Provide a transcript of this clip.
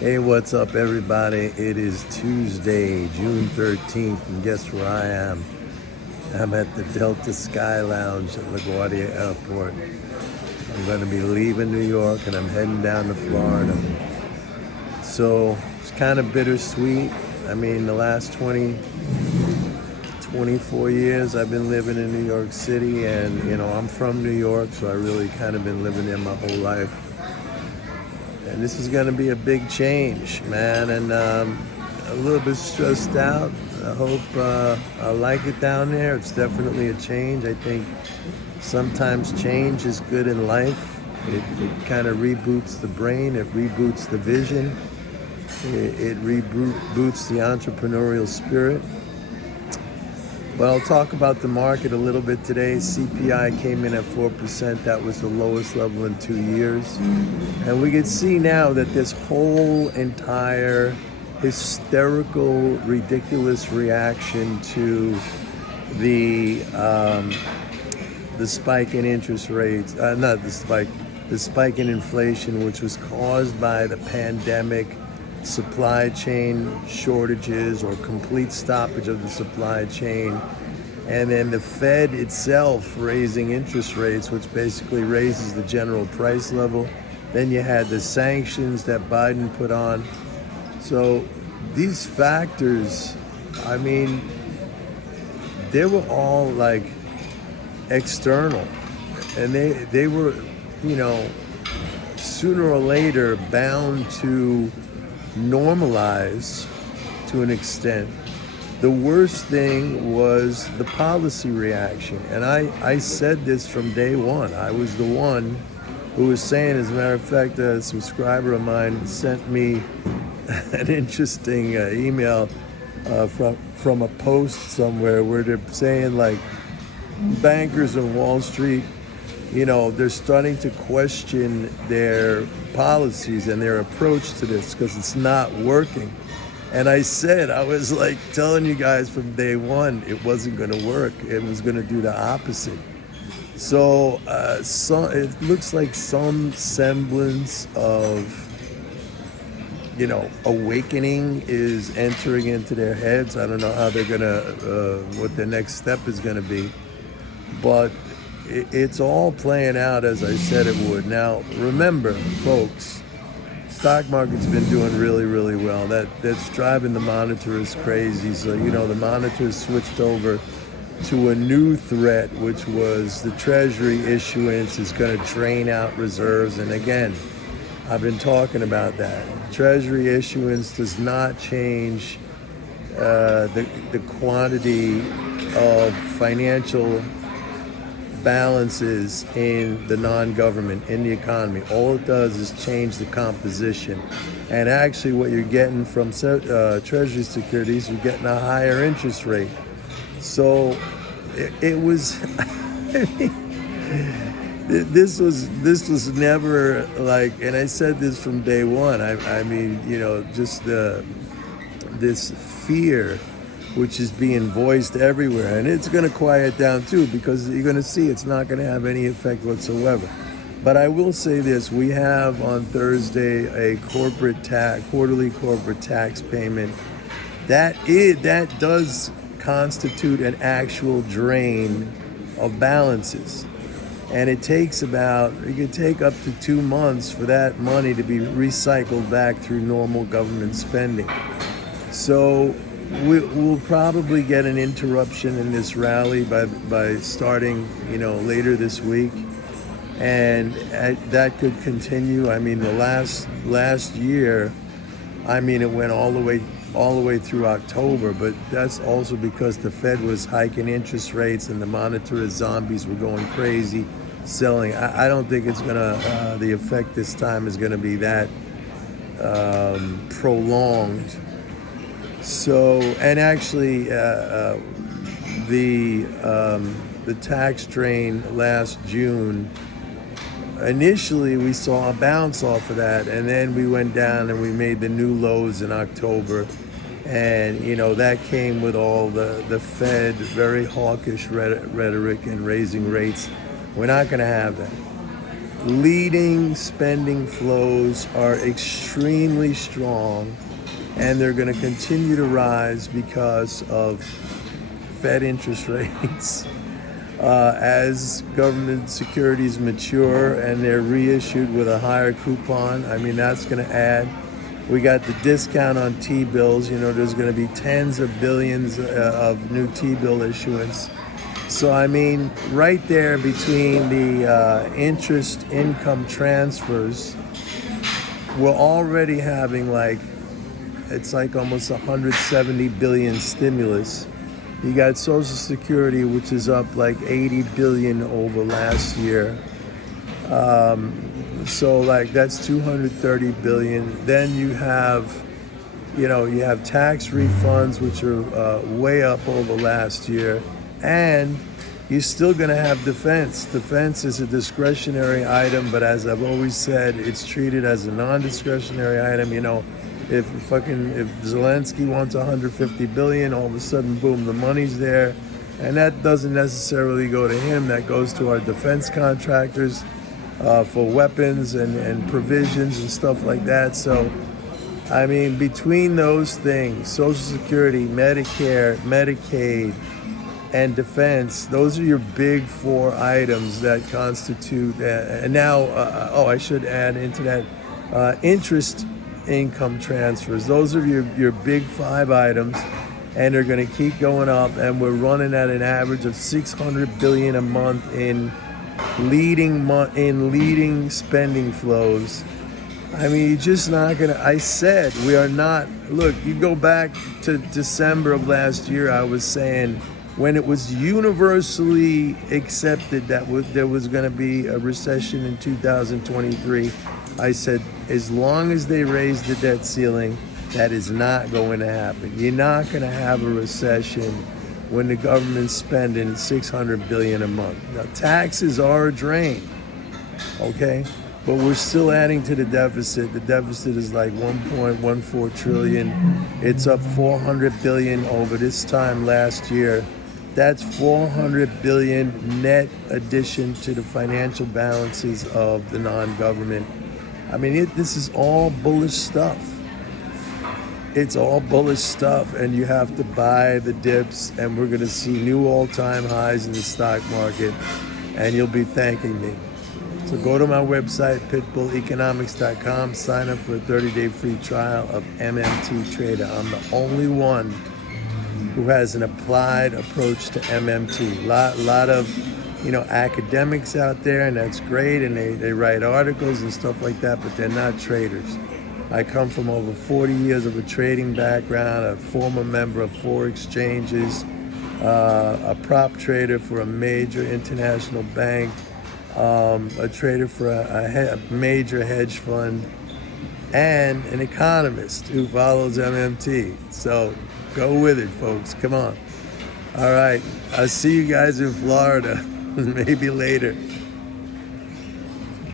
Hey, what's up, everybody? It is Tuesday, June 13th, and guess where I am? I'm at the Delta Sky Lounge at LaGuardia Airport. I'm going to be leaving New York and I'm heading down to Florida. So it's kind of bittersweet. I mean, the last 24 years I've been living in New York City, and I'm from New York, so I really kind of been living there my whole life. And this is going to be a big change, man, and a little bit stressed out. I hope I like it down there. It's definitely a change. I think sometimes change is good in life. It kind of reboots the brain. It reboots the vision. It reboots the entrepreneurial spirit. But I'll talk about the market a little bit today. CPI came in at 4%. That was the lowest level in 2 years. And we can see now that this whole entire hysterical, ridiculous reaction to the spike in interest rates, the spike in inflation, which was caused by the pandemic, supply chain shortages or complete stoppage of the supply chain, and then the Fed itself raising interest rates, which basically raises the general price level. Then you had the sanctions that Biden put on. So these factors, I mean, they were all like external, and they were, sooner or later bound to normalize to an extent. The worst thing was the policy reaction. And I said this from day one. I was the one who was saying, as a matter of fact, a subscriber of mine sent me an interesting email from a post somewhere where they're saying, like, bankers on Wall Street, they're starting to question their policies and their approach to this because it's not working. And I said, I was like telling you guys from day one, it wasn't going to work. It was going to do the opposite. So it looks like some semblance of, awakening is entering into their heads. I don't know how they're going to, what their next step is going to be. But it's all playing out as I said it would. Now, remember, folks, stock market's been doing really, really well. That's driving the monitor is crazy. So, the monitor switched over to a new threat, which was the Treasury issuance is going to drain out reserves. And again, I've been talking about that. Treasury issuance does not change the quantity of financial balances in the non-government, in the economy. All it does is change the composition. And actually what you're getting from Treasury securities, you're getting a higher interest rate. So it was, I mean, this was never like, and I said this from day one, I mean, just this fear which is being voiced everywhere. And it's going to quiet down too, because you're going to see it's not going to have any effect whatsoever. But I will say this, we have on Thursday a quarterly corporate tax payment. That does constitute an actual drain of balances. And it can take up to 2 months for that money to be recycled back through normal government spending. So we'll probably get an interruption in this rally by starting, later this week, and that could continue. I mean, the last year, I mean, it went all the way through October, but that's also because the Fed was hiking interest rates and the monetarist zombies were going crazy, selling. I don't think it's gonna the effect this time is gonna be that prolonged. So, and actually, the tax drain last June, initially we saw a bounce off of that, and then we went down and we made the new lows in October. And, that came with all the Fed, very hawkish rhetoric and raising rates. We're not going to have that. leading spending flows are extremely strong, and they're going to continue to rise because of Fed interest rates. As government securities mature and they're reissued with a higher coupon, I mean, that's going to add. We got the discount on T-bills. You know, there's going to be tens of billions of new T-bill issuance. So, I mean, right there between the interest income transfers, we're already having it's like almost 170 billion stimulus. You got Social Security, which is up like 80 billion over last year. So that's 230 billion. Then you have tax refunds, which are way up over last year. And you're still going to have defense. Defense is a discretionary item, but as I've always said, it's treated as a non-discretionary item. You know, if Zelensky wants 150 billion, all of a sudden, boom, the money's there. And that doesn't necessarily go to him. That goes to our defense contractors for weapons and provisions and stuff like that. So, I mean, between those things, Social Security, Medicare, Medicaid, and defense, those are your big four items that constitute, and now, I should add into that, interest income transfers. Those are your big five items, and they're going to keep going up, and we're running at an average of 600 billion a month in leading spending flows. I mean, you're just not going to, I said, we are not, look, you go back to December of last year, I was saying, when it was universally accepted that there was going to be a recession in 2023, I said, as long as they raise the debt ceiling, that is not going to happen. You're not going to have a recession when the government's spending 600 billion a month. Now, taxes are a drain, okay? But we're still adding to the deficit. The deficit is like 1.14 trillion. It's up 400 billion over this time last year. That's 400 billion net addition to the financial balances of the non-government. I mean, this is all bullish stuff. It's all bullish stuff, and you have to buy the dips, and we're going to see new all-time highs in the stock market, and you'll be thanking me. So go to my website, pitbulleconomics.com, sign up for a 30-day free trial of MMT Trader. I'm the only one who has an applied approach to MMT. Lot of academics out there, and that's great, and they write articles and stuff like that, but they're not traders. I come from over 40 years of a trading background, a former member of 4 exchanges, a prop trader for a major international bank, a trader for a major hedge fund, and an economist who follows MMT. So go with it, folks. Come on. All right. I'll see you guys in Florida, maybe later.